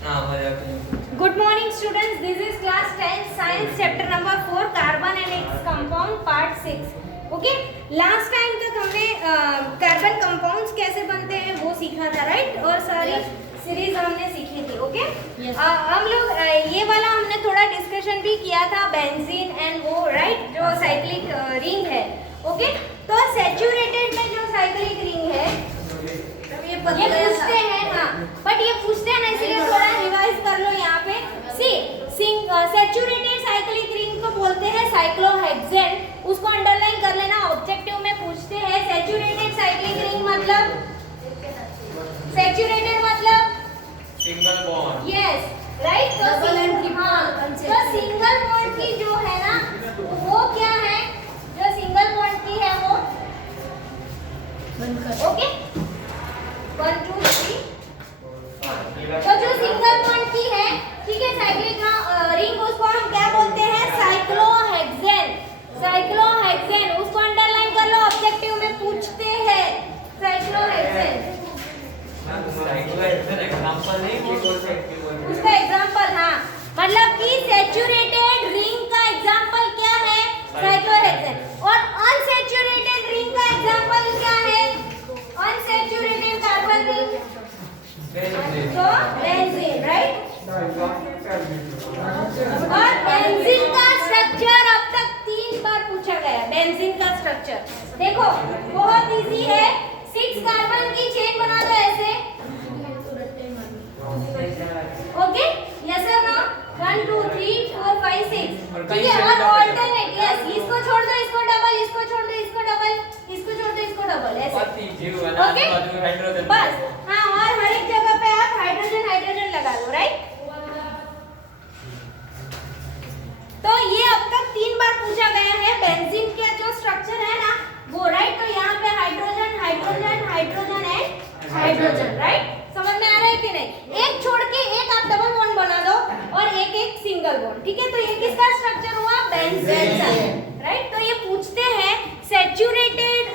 Good morning students, this is class 10 science chapter number 4 carbon and its compound part 6. Okay, last time तक हमने carbon compounds कैसे बनते हैं वो सीखा था, राइट? और सारी सीरीज हमने सीखी थी. ओके, हम लोग ये वाला हमने थोड़ा डिस्कशन भी किया था, बेंजीन एंड वो, राइट, जो साइक्लिक रिंग है. ओके, तो सैचुरेटेड में जो साइक्लिक रिंग है ये पूछते हैं, हाँ, बट ये पूछते हैं ना, इसलिए थोड़ा रिवाइज कर लो यहाँ पे. सी सैचुरेटेड साइक्लिक रिंग को बोलते हैं साइक्लोहेक्सेन. उसको अंडरलाइन कर लेना, ऑब्जेक्टिव में पूछते हैं. सैचुरेटेड साइक्लिक रिंग मतलब, सैचुरेटेड मतलब सिंगल बॉन्ड. Yes, right. तो सिंगल बॉन्ड की जो है ना, वो क्या है, जो सिंगल बॉन्ड की है वो, ओके, 1 2 3. तो जो सिंगल बॉन्ड की है, ठीक है, साइक्लिक रिंग, उसको हम क्या बोलते हैं? साइक्लोहेक्सेन. साइक्लोहेक्सेन, उसको अंडरलाइन कर लो, ऑब्जेक्टिव में पूछते हैं साइक्लोहेक्सेन. साइक्लोहेक्सेन एग्जांपल नहीं कि कोई से उसका एग्जांपल, हाँ, मतलब कि सैचुरेटेड रिंग का एग्जांपल क्या है? साइक्लोहेक्सेन. और अनसैचुरेटेड रिंग का एग्जांपल क्या है? अनसैचुरेटेड कार्बन रिंग, तो बेंजीन, राइट. और बेंजीन का स्ट्रक्चर अब तक 3 बार पूछा गया. बेंजीन का स्ट्रक्चर देखो, बहुत इजी है. 6 कार्बन की चेन बना दो ऐसे. ओके, यस और नो? 1 2 3 4 5 6. ठीक है, और ऑल्टरनेट, यस, इसको छोड़ दो, इसको डबल, इसको छोड़ दो, इसको डबल, इसको छोड़ दो, इसको डबल, ऐसे. ओके, बस, हाँ. और हर एक जगह पे आप हाइड्रोजन हाइड्रोजन लगा लो, राइट. तो ये अब तक 3 बार पूछा गया है. बेंजीन का जो स्ट्रक्चर है ना वो, राइट. तो यहाँ पे hydrogen hydrogen hydrogen and hydrogen, right. समझ में आ रहा है कि नहीं? एक छोड़ के एक आप डबल बॉन्ड बना दो और एक एक सिंगल बॉन्ड. ठीक है, तो ये किसका स्ट्रक्चर हुआ? बेंजीन का, राइट. तो ये पूछते हैं सैचुरेटेड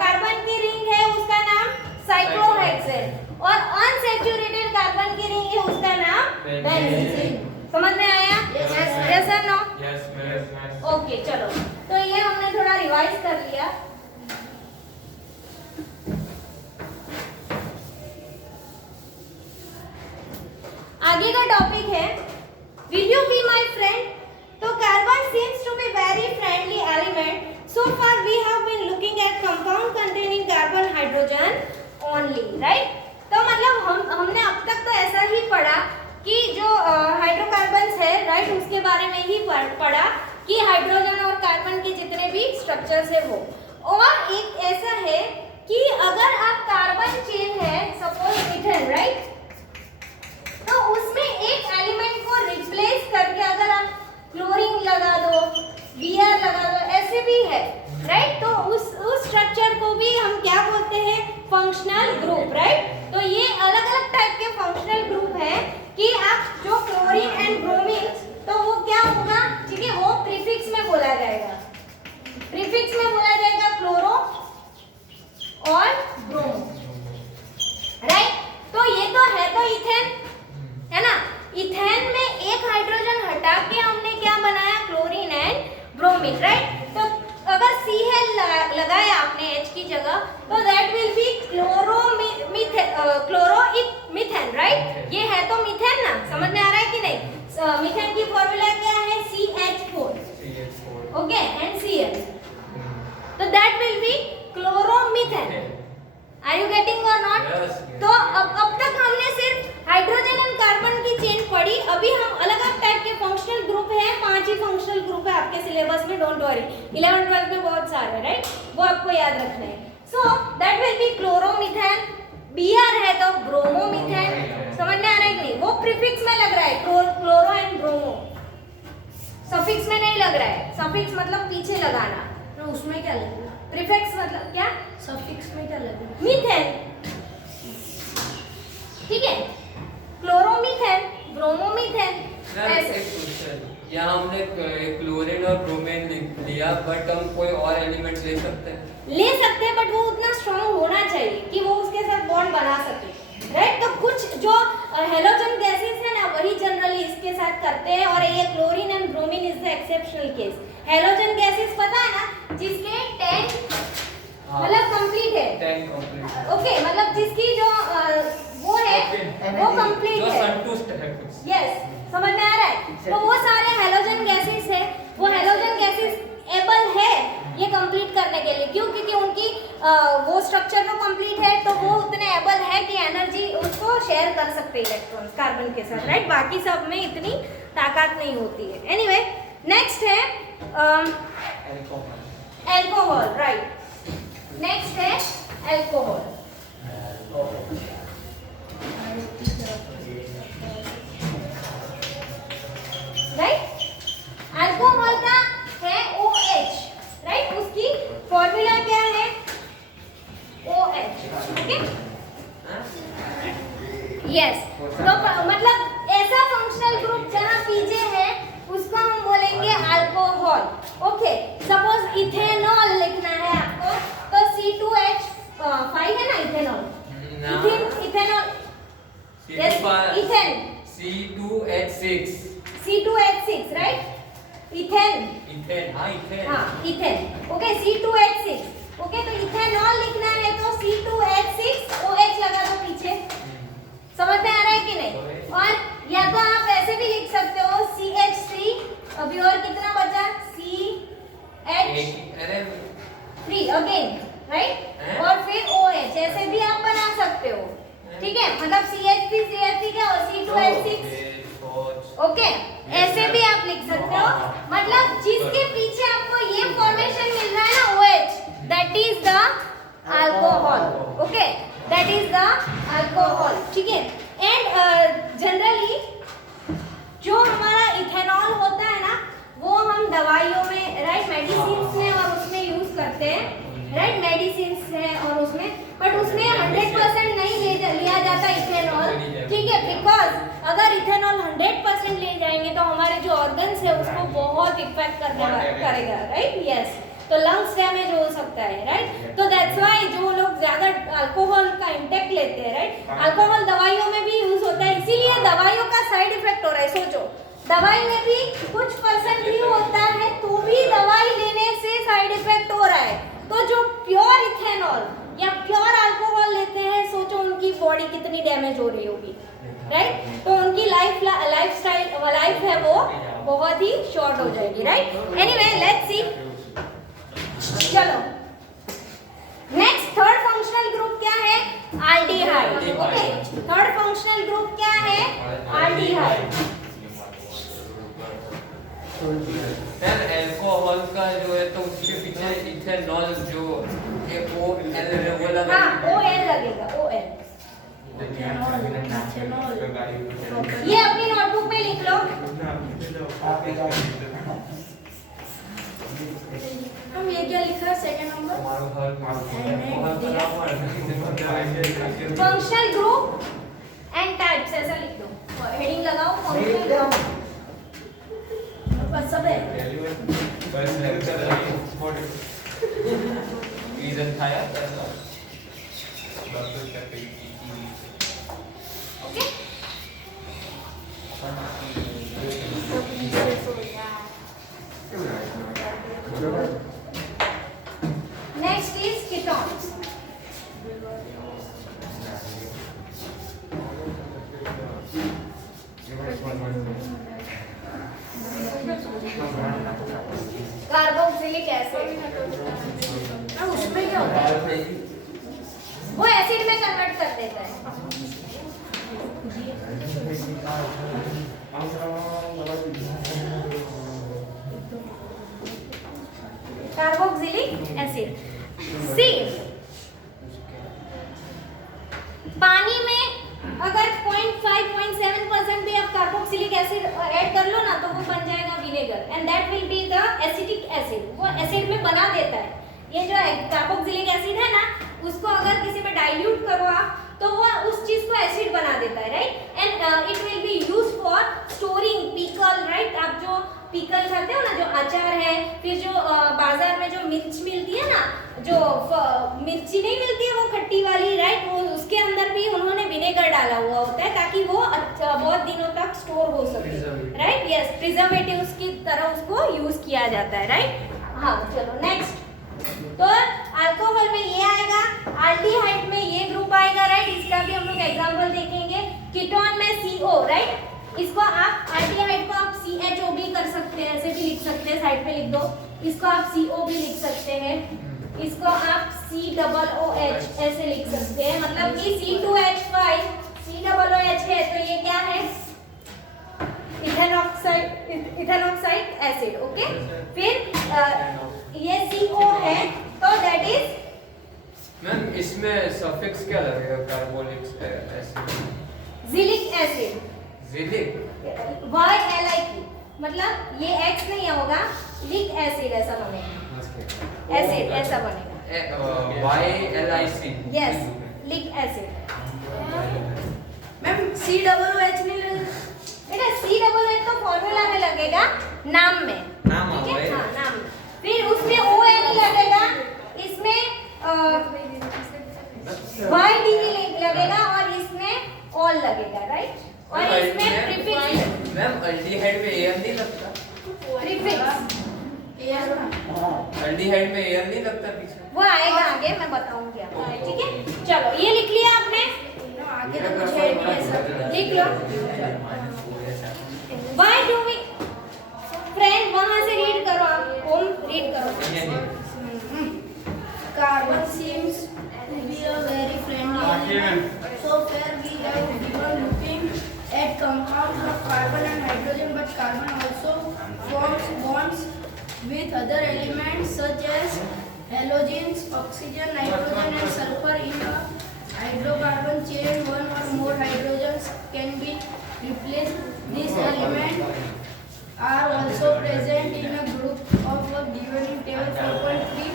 कार्बन की रिंग है, उसका नाम साइक्लोहेक्सेन, और अनसैचुरेटेड कार्बन की रिंग है, उसका नाम बेंजीन. समझ में आया? यस और नो? Yes yes. ओके, चलो, तो ये हमने थोड़ा रिवाइज कर लिया. आगे का टॉपिक है, will you be my friend. तो carbon seems to be very friendly element. So far we have been looking at compound containing carbon hydrogen only, right. तो मतलब हमने अब तक तो ऐसा ही पढ़ा कि जो हाइड्रोकार्बन्स है, राइट, उसके बारे में ही पढ़ा कि हाइड्रोजन और कार्बन के जितने भी स्ट्रक्चर्स है वो. और एक ऐसा है कि अगर आप कार्बन चेन है, सपोज मीथेन, राइट, तो उसमें एक एलिमेंट को रिप्लेस करके अगर आप क्लोरीन लगा दो, Br लगा दो, ऐसे भी है, राइट. तो उस स्ट्रक्चर को भी हम क्या बोलते हैं? Functional group, right. तो ये अलग अलग टाइप के फंक्शनल ग्रुप है कि आप जो क्लोरीन एंड ब्रोमीन, तो वो क्या होगा, ठीक है, वो प्रीफिक्स में बोला जाएगा. प्रीफिक्स में बोला जाएगा क्लोरो और ब्रोमो, राइट. तो ये तो है, तो इथेन है ना. इथेन में एक हाइड्रोजन हटा के हमने क्या बनाया? Chlorine and bromine, right. तो अगर CL लगाया आपने H की जगह, तो that will be chloromethane, right. ये है तो मीथेन ना. समझ में आ रहा है कि नहीं? मीथेन की फॉर्मूला क्या है? CH4, okay, and Cl. तो that will be chloromethane. Are you getting or not? तो अब तक हमने सिर्फ हाइड्रोजन एंड कार्बन की चेन पढ़ी. अभी हम अलग अलग टाइप के फंक्शनल ग्रुप है, 5 ही फंक्शनल ग्रुप है आपके सिलेबस में, डोंट वरी. 11 12 में बहुत सारे, राइट, वो आपको याद रखना है. So that will be chloromethane. Br है तो ब्रोमोमीथेन. समझ में आ रहा है कि नहीं? वो प्रीफिक्स में लग रहा है, क्लोरो एंड ब्रोमो. सफिक्स में नहीं लग रहा है. सफिक्स मतलब पीछे लगाना, तो उसमें क्या लगेगा? प्रीफिक्स मतलब क्या? सफिक्स में क्या लगेगा? मीथेन, ठीक है. क्लोरोमीथेन, ब्रोमोमीथेन, ऐसे. यहाँ हमने क्लोरीन और ब्रोमीन लिया, बट हम कोई और एलिमेंट ले सकते हैं? ले सकते हैं, बट वो उतना स्ट्रांग होना चाहिए कि वो उसके साथ बॉन्ड बना सके, राइट. तो कुछ जो हेलोजन गैसेस है साथ करते हैं और ये chlorine and bromine is the exceptional case. Halogen gases पता है ना, जिसके 10 मतलब कंप्लीट है, 10 कंप्लीट। ओके, मतलब जिसकी जो वो है वो कंप्लीट जो है, संतुष्ट है कुछ। यस, समझ में आ रहा है? तो वो सारे हेलोजन गैसेस है, वो हेलोजन गैसेस एबल है ये कंप्लीट करने के लिए। क्यों? क्योंकि उनकी वो स्ट्रक्चर तो कंप्लीट है, तो वो उतने एबल है कि एनर्जी उसको शेयर कर सकते हैं इलेक्ट्रॉन्स कार्बन के साथ, राइट? बाकी सब में इतनी ताकत नहीं होती है। एनीवे, नेक्स्ट है अल्कोहल, राइट? नेक्स्ट है अल्कोहल। राइट? अल्कोहल का है OH, राइट? उसकी फॉर्मूला क्या है? OH, okay? यस, तो मतलब ऐसा फंक्शनल ग्रुप जहां पीजे है उसको हम बोलेंगे अल्कोहल, ओके? सपोज इथेनॉल लिखना है आपको, तो C2H5 है ना, ethanol, ethanol, yes, ethane, C2H6, C2H6, right? Ethane, ethane, हाँ इथेन, हाँ इथेन, ओके, C2H6, ओके? तो इथेनॉल लिखना है तो C2H6 OH लगा दो पीछे। समझ में आ रहा है कि नहीं? और या तो आप ऐसे भी लिख सकते हो CH3, अभी और कितना बचा? CH3 again, right? और फिर OH, ऐसे भी आप बना सकते हो, ठीक है? मतलब CH3 क्या हो? C2H6, okay? ऐसे भी आप लिख सकते हो। मतलब जिसके पीछे आपको ये फॉर्मेशन मिल रहा है ना OH, that is the alcohol, okay? That is the alcohol, ठीक है? एंड जनरली जो हमारा इथेनॉल होता है ना, वो हम दवाइयों में, राइट, मेडिसिन्स में और उसमें यूज करते हैं, राइट? मेडिसिन्स है और उसमें, बट उसमें 100% नहीं लिया जाता इथेनॉल, ठीक है? बिकॉज अगर इथेनॉल 100% ले जाएंगे तो हमारे जो ऑर्गन्स है उसको बहुत इफेक्ट करेगा, राइट? यस, तो लंग्स डैमेज हो सकता है, राइट? तो दैट्स व्हाई जो लोग ज्यादा अल्कोहल का इंटेक लेते हैं, राइट? अल्कोहल दवाइयों में भी यूज होता है, इसीलिए दवाइयों का साइड इफेक्ट हो रहा है। सोचो, दवाई में भी कुछ परसेंट ही होता है तो भी दवाई लेने से साइड इफेक्ट हो रहा है। तो जो प्योर इथेनॉल या प्योर अल्कोहल लेते हैं, सोचो उनकी बॉडी कितनी डैमेज हो रही होगी, राइट? तो उनकी लाइफ है वो बहुत ही शॉर्ट हो जाएगी, राइट? एनीवे, लेट्स सी, चलो नेक्स्ट थर्ड फंक्शनल ग्रुप क्या है? Aldehyde, okay? Third functional group क्या है? एल्डिहाइड। सर अल्कोहल का जो है तो उसके पीछे इथेनॉल जो OL वो लगा, हाँ, OL लगेगा, OL। ये अपनी नोटबुक में लिख लो। हम ये क्या लिखा है? Second number, functional group and types, ऐसा लिख दो, हेडिंग लगाओ फंक्शनल बस सब है। रीजन था यार, okay? Next is ketones. Carboxylic acid, उसमें क्या होता है? वो एसिड में कन्वर्ट कर देता है। Carboxylic acid. सी, पानी में अगर 0.5-0.7% भी आप कार्बोक्सिलिक एसिड ऐड कर लो ना, तो वो बन जाएगा vinegar, and that will be the acidic acid. वो एसिड में बना देता है। ये जो कार्बोक्सिलिक एसिड है ना, उसको अगर किसी में डाइल्यूट करो आप, तो वो उस चीज को एसिड बना देता है, right? And it will be used for storing pickle, right? आप जो पिकल खाते हो ना, जो अचार है, फिर जो बाजार में जो मिर्च मिलती है ना, जो मिर्ची नहीं मिलती है वो खट्टी वाली, राइट? वो उसके अंदर भी उन्होंने विनेगर डाला हुआ होता है ताकि वो बहुत दिनों तक स्टोर स्टोर हो सके, Preservative. राइट। यस, प्रिजर्वेटिव्स की तरह उसको यूज किया जाता है, राइट। हाँ चलो नेक्स्ट। तो अल्कोहल में ये आएगा, एल्डिहाइड में ये ग्रुप आएगा, राइट। इसका भी हम लोग एग्जांपल देखेंगे। कीटोन में CO, राइट। इसको आप एल्डिहाइड को आप CHO भी कर सकते हैं, ऐसे भी लिख सकते हैं, साइड पे लिख दो। इसको आप CO भी लिख सकते हैं, इसको आप COOH ऐसे लिख सकते हैं, मतलब कि C2H5 COOH है, तो ये क्या है, इथेनॉक्साइड एसिड, ओके। फिर ये CO है, तो दैट इज मैम इसमें सफिक्स क्या लगेगा कार्बोनिक एसिड? जिलिक एसिड, जिलिक YLIC, मतलब ये X नहीं होगा, लिक एसिड ऐसा बनेगा, एसिड ऐसा बनेगा, YLIC, यस, लिक एसिड। मैम COOH नहीं लगेगा बेटा, COOH तो फॉर्मूला में लगेगा, नाम में, नाम ठीक है, होगा। हाँ नाम में। फिर उसमें OA नहीं लगेगा, इसमें YDE लगेगा और इसमें ऑल लगेगा, राइट। और इसमें प्रीफिक्स, मैम अल्डिहाइड में एयर नहीं लगता, प्रीफिक्स अल्डिहाइड में एयर नहीं लगता पीछे, वो आएगा आगे, मैं बताऊंगी आपको, ठीक है। चलो ये लिख लिया आपने, आगे तो कुछ है नहीं ऐसा, लिख लो। Why do we, फ्रेंड वहां से रीड करो, आप होम रीड करो। Carbon seems to be a very friendly element. So far we have been looking at compounds of carbon and hydrogen, but carbon also forms bonds with other elements such as halogens, oxygen, nitrogen and sulfur. In a hydrocarbon chain, one or more hydrogens can be replaced. These elements are also present in a group of a given in table 4.3.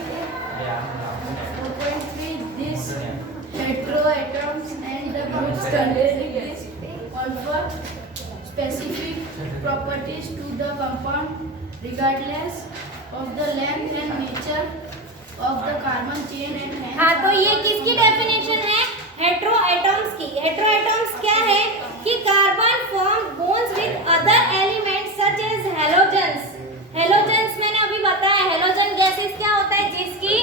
4.3 These heteroatoms and the groups containing this confer specific properties to the compound regardless of the length and nature of the carbon chain and hence हाँ, तो ये किसकी definition है, heteroatoms की। Heteroatoms क्या है कि carbon form bonds with other elements such as halogens। Halogens मैंने अभी बताया, हेलोजन गैसेस क्या होता है, जिसकी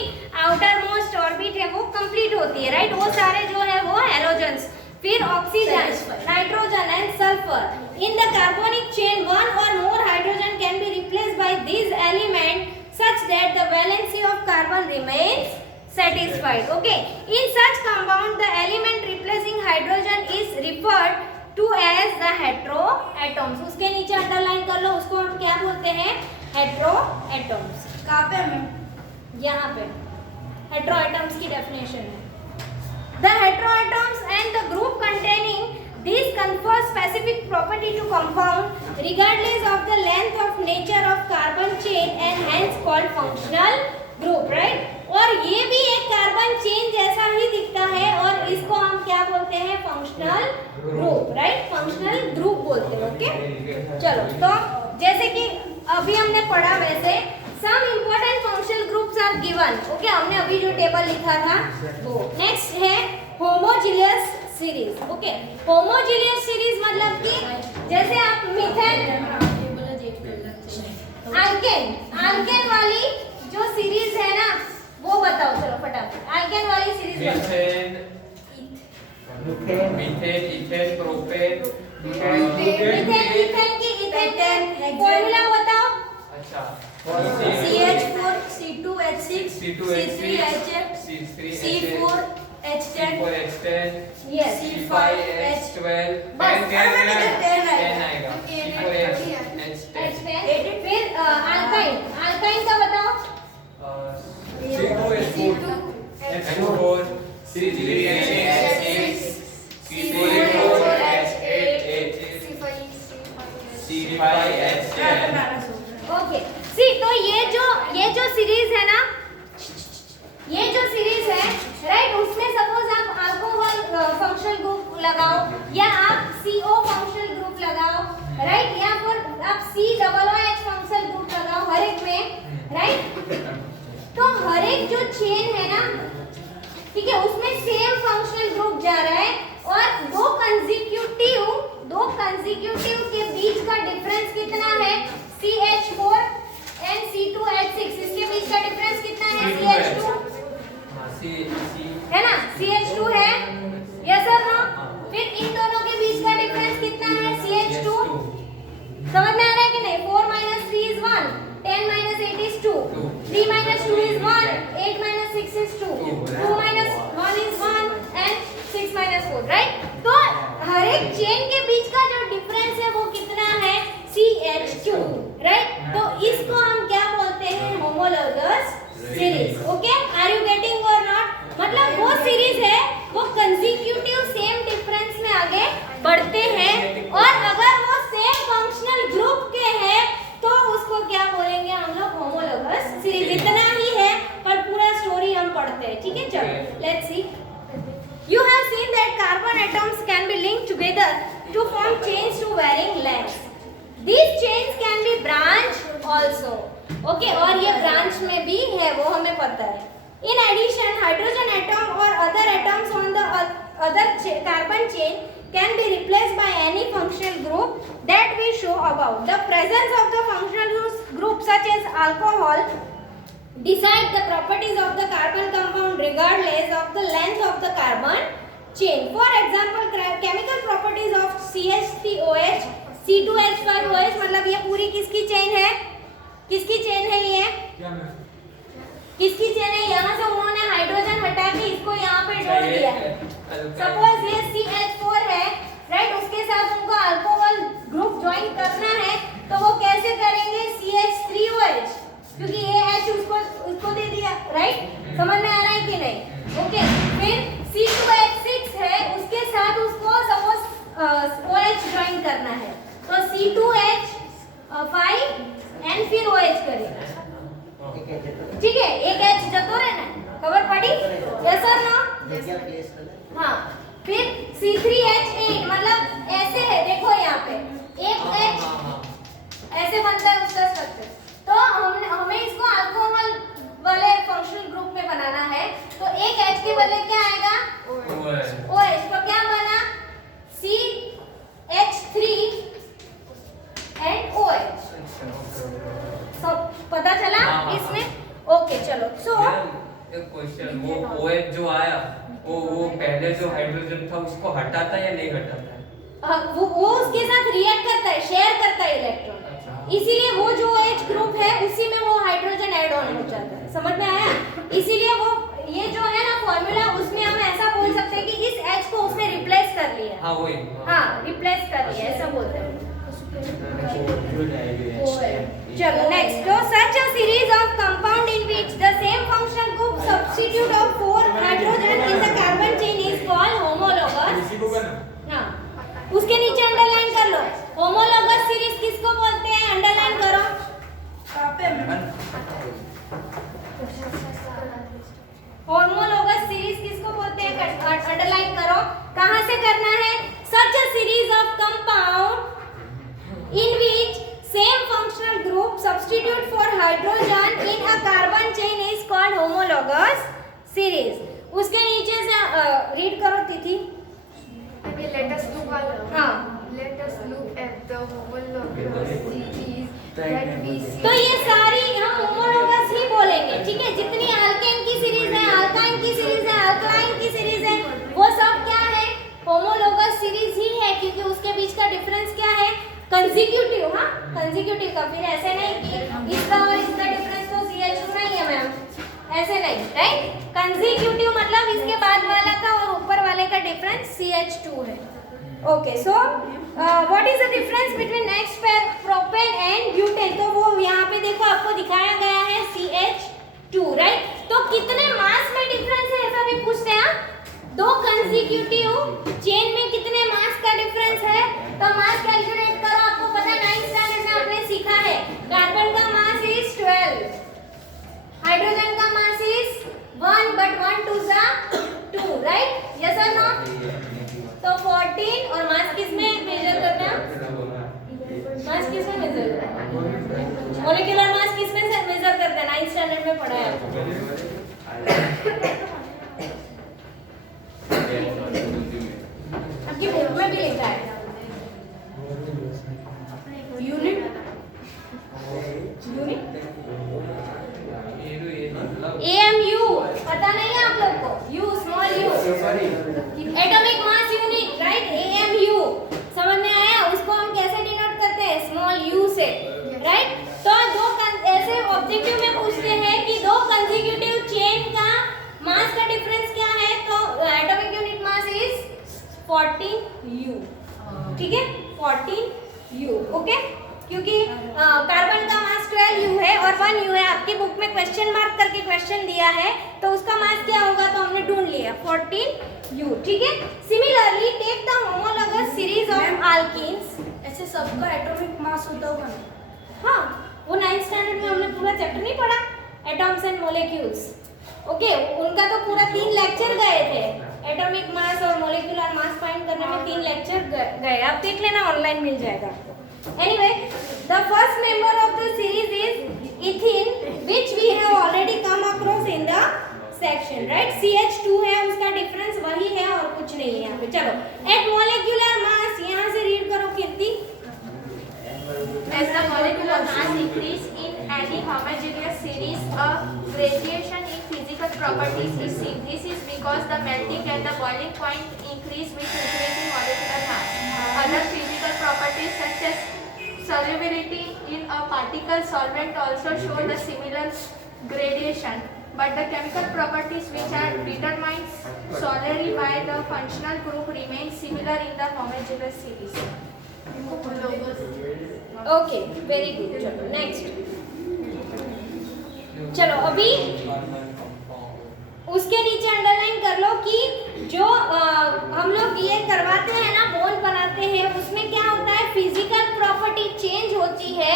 आउटर मोस्ट ऑर्बिट है वो कंप्लीट होती है, राइट। वो सारे जो है वो हेलोजेंस। फिर oxygen, nitrogen and sulphur. In the carbonic chain one और more hydrogen can be replaced by this element such that the valency of carbon remains satisfied, okay. In such compound the element replacing hydrogen is referred to as the heteroatoms। उसके नीचे underline कर लो, उसको हम क्या बोलते हैं, heteroatoms. कहाँ पे मैं यहाँ पे हेटेरोएटम्स की डेफिनेशन है। The heteroatoms and the group containing these confer specific property to compound regardless of the length of nature of carbon chain and hence called functional group, right। और ये भी एक कार्बन चेन जैसा ही दिखता है और इसको हम क्या बोलते हैं, functional group, right. Functional group बोलते हैं, ओके। चलो तो जैसे कि अभी हमने पढ़ा वैसे some important functional groups are given, okay. हमने अभी जो टेबल लिखा था वो। नेक्स्ट है homogeneous series, okay. Homogeneous series मतलब कि जैसे आप मीथेन, अल्केन वाली जो सीरीज है ना वो बताओ, चलो फटाफट। अल्केन वाली series methane, ethane, propane, methane की इथेन फॉर्मूला बताओ। अच्छा, CH4 C2H6 C2H6 C3H8 C4H10 C4H10 yes, C5H12 बस, 10 आएगा, C4H10 फिर अल्काइन का बताओ। C2H4 H4 C3H6 C4H8 C5H10 okay सी, तो ये जो सीरीज है ना, ये जो सीरीज है, राइट, उसमें सपोज आप अल्कोहल फंक्शनल ग्रुप लगाओ या आप CO फंक्शनल ग्रुप लगाओ, राइट, या फिर आप COOH फंक्शनल ग्रुप लगाओ, हर एक में, राइट। तो हर एक जो चेन है ना, ठीक है, उसमें सेम फंक्शनल ग्रुप जा रहा है और दो कंसेक्यूटिव के कितना है CH4 एंड C2H6, इसके बीच का डिफरेंस कितना है CH2 है ना, CH2 है, यस और नो। फिर इन दोनों के बीच का डिफरेंस कितना है CH2, समझ में आ रहा है कि नहीं? 4 minus 3 is 1, 10 minus 8 is 2, 3 minus 2 is 1, 8 minus 6 is 2, 2 minus 1 is 1 and 6 minus 4, right? तो हर एक चेन के बीच का जो डिफरेंस है वो कितना है CH2, राइट? तो इसको हम क्या बोलते हैं? Homologous series. Okay, are you getting or not? मतलब वो सीरीज है वो कंसेक्यूटिव सेम डिफरेंस में आगे बढ़ते हैं, और अगर वो सेम फंक्शनल ग्रुप के हैं तो उसको क्या बोलेंगे हम लोग? Homologous series. इतना ही है, पर पूरा स्टोरी हम पढ़ते हैं, ठीक है? चलो let's see. You have seen that carbon atoms can be linked together to form chains to varying lengths. These chains can be branched also. Okay, और ये branch में भी है, वो हमें पता है। In addition, hydrogen atom or other atoms on the other carbon chain can be replaced by any functional group that we show above. The presence of the functional group such as alcohol decide the properties of the carbon compound regardless of the length of the carbon chain. For example, chemical properties of CH3OH, C2H5OH, मतलब ये पूरी किसकी chain है? किसकी chain है ये? किसकी chain है? यहाँ से उन्होंने हाइड्रोजन हटा के इसको यहाँ पे जोड़ दिया है। सपोज ये CH4 है, राइट? उसके साथ उनको अल्कोहल ग्रुप ज्वाइन करना है, तो वो कैसे करेंगे? CH3OH, क्योंकि ये H उसको दे दिया, राइट? समझ में आ रहा है कि नहीं? ओके, फिर C2H6 है, उसके साथ उसको सपोज OH ज्वाइन करना है, तो C2H5 एंड फिर OH करेगा, ठीक है? एक H जतो रहना है, खबर पड़ी? यस और नो? हाँ, फिर C3H8, मतलब ऐसे है, देखो यहाँ पे एक H ऐसे बनता है उसका स्ट्रक्चर, तो हमें इसको अल्कोहल वाले फंक्शनल ग्रुप में बनाना है, तो एक H के बदले क्या आएगा? OH। तो क्या बना? CH3 and OH। सब पता चला इसमें? ओके, चलो। सो एक क्वेश्चन, वो OH जो आया वो पहले जो हाइड्रोजन था उसको हटाता है या नहीं हटाता है? वो उसके साथ रिएक्ट करता है, शेयर करता है इलेक्ट्रॉन, इसीलिए वो जो OH ग्रुप है उसी में वो हाइड्रोजन ऐड ऑन हो जाता है। समझ में आया? इसीलिए वो ये जो है ना फॉर्मूला, उसमें हम ऐसा बोल सकते हैं कि इस H को उसने रिप्लेस कर लिया। हाँ वही, हाँ रिप्लेस कर लिया, ऐसा बोलते हैं। चलो नेक्स्ट, तो such a series of compound in which the same functional group substitute of 4 hydrogen in the carbon chain is called homologous. हाँ, उसके नीचे अंडरलाइन कर लो, होमोलोगस सीरीज किसको बोलते हैं? अंडरलाइन करो। होमोलोगस सीरीज किसको बोलते हैं? अंडरलाइन करो। कहाँ से करना है? Such a series of compound in which same functional group substitute for hydrogen in a carbon chain is called homologous series. उसके नीचे से रीड करो तिथि। Okay, let us look at the homologous series that we see. तो ये सारी हम homologous ही बोलेंगे, ठीक है? जितनी अल्केन की सीरीज है, अल्काइन की सीरीज है, अल्कलाइन की सीरीज है, वो सब क्या है? होमोलोगस सीरीज ही है, क्योंकि उसके बीच का डिफरेंस क्या है? कंसेक्यूटिव। हाँ, कंसेक्यूटिव का, फिर ऐसे नहीं कि इसका और इसका डिफरेंस तो CH2 नहीं है मैम, ऐसे नहीं, राइट? कंसेक्यूटिव मतलब इसके बाद वाला का और ऊपर वाले का डिफरेंस CH2 है। Okay, so what is the difference between next pair propane and butane? तो वो यहाँ पे देखो आपको दिखाया गया है CH2, राइट? तो कितने मास में डिफरेंस है ऐसा भी पूछते हैं। दो कंसेक्यूटिव चेन में कितने मास का डिफरेंस है? तो मास कैलकुलेट करो, आपको पता है 9th स्टैंडर्ड में आपने सीखा है, कार्बन का मास इज 12, हाइड्रोजन का मास इज 1, बट 1 2 जा 2, राइट? यस और नो? तो 14 और मास किस में मेजर करते हैं? मास किस में मेजर करते हैं? मॉलिक्यूलर मास किस में से मेजर करते हैं? 9th स्टैंडर्ड में पढ़ा है आपकी बुक में भी लिखा है। यूनिट 14U, ठीक है, 14U, ओके, क्योंकि कार्बन का मास 12U है और 1U है। आपकी बुक में क्वेश्चन मार्क करके क्वेश्चन दिया है, तो उसका मास क्या होगा, तो हमने ढूंढ लिया 14U, ठीक है। Similarly take the homologous series of alkenes. ऐसे सबका एटॉमिक मास होता होगा ना? हाँ, वो 9th स्टैंडर्ड में हमने पूरा चैप्टर नहीं पढ़ा, एटॉम्स एंड मॉलिक्यूल्स, ओके, उनका तो पूरा 3 लेक्चर गए थे। एटॉमिक मास और मॉलिक्यूलर मास फाइंड करने में 3 लेक्चर गए, आप देख लेना, ऑनलाइन मिल जाएगा आपको। Anyway, the first member of the series is ethene, which we have already come across in the section, right. CH2 है, उसका डिफरेंस वही है और कुछ नहीं है यहाँ पे। चलो, एट मॉलिक्यूलर मास, यहाँ से रीड करो कीर्ति। As the molecular mass increase in any homogeneous series, a gradation in physical properties is seen. This is because the melting and the boiling point increase with increasing molecular mass. Other physical properties such as solubility in a particle solvent also show the similar gradation. But the chemical properties which are determined solely by the functional group remain similar in the homogeneous series. Okay, very good. चलो next, चलो अभी उसके नीचे underline कर लो कि जो हम लोग ये करवाते हैं ना, बॉन्ड बनाते हैं, उसमें क्या होता है, फिजिकल प्रॉपर्टी चेंज होती है,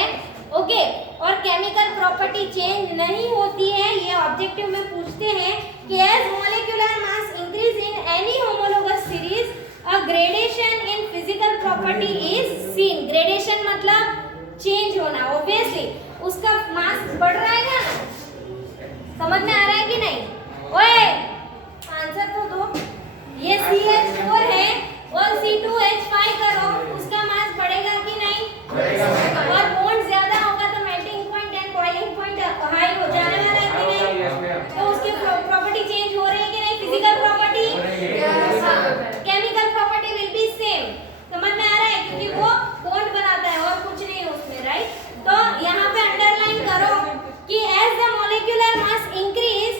ओके, और केमिकल प्रॉपर्टी चेंज नहीं होती है। ये ऑब्जेक्टिव में पूछते हैं कि as molecular mass increase in any homologous series, a gradation in physical property is seen. Gradation मतलब चेंज होना, obviously उसका मास बढ़ रहा है ना, समझ में आ रहा है कि नहीं? ओए, आंसर तो दो। ये CH4 है और C2H5 करो, उसका मास बढ़ेगा कि नहीं? और बॉन्ड ज्यादा होगा तो melting point and boiling point high हो जाने वाला है कि नहीं? तो उसकी प्रॉपर्टी चेंज हो रही है कि नहीं? Physical property, chemical property will be same. समझ में आ रहा है, क्योंकि वो बॉन्ड बनाता है और कुछ नहीं उसमें, राइट। तो यहाँ पे अंडरलाइन करो कि as the molecular mass increase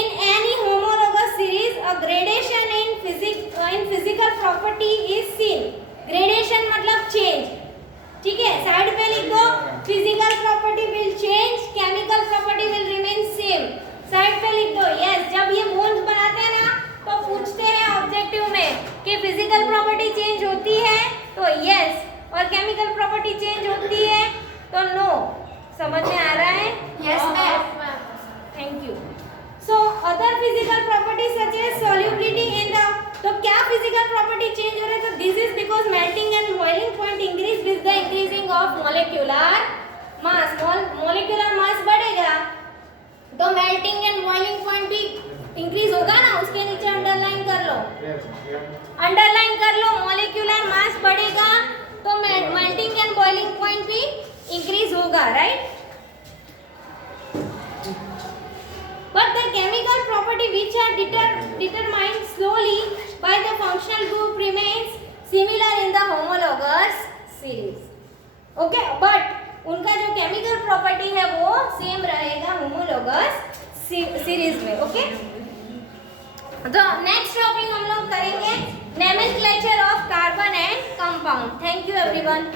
in any homologous series, a gradation in physical property is seen. Gradation मतलब चेंज, ठीक है, साइड पे लिख दो, physical property will change, chemical property will remain same, side पे लिख दो। यस, जब ये बॉन्ड बनाते हैं ना, तो पूछते हैं ऑब्जेक्टिव में कि फिजिकल प्रॉपर्टी चेंज होती है, तो यस, और केमिकल प्रॉपर्टी चेंज होती है तो नो। समझ में आ रहा है? Yes, ma'am. Thank you. So other physical property such as solubility in the, तो क्या फिजिकल प्रॉपर्टी चेंज हो रहा है, तो this is because melting and boiling point increase with the increasing of molecular mass. Molecular mass बढ़ेगा तो melting and boiling point भी increase होगा ना, उसके नीचे अंडरलाइन कर लो, अंडरलाइन कर लो, मॉलिक्यूलर मास बढ़ेगा तो मेल्टिंग एंड बॉइलिंग पॉइंट भी इंक्रीज होगा, right. But the chemical property which are determined slowly by the functional group remains similar in the homologous series. Okay, but उनका जो केमिकल प्रॉपर्टी है वो same रहेगा homologous series में, okay. तो next topic हम लोग करेंगे nomenclature of carbon and compound. Thank you everyone.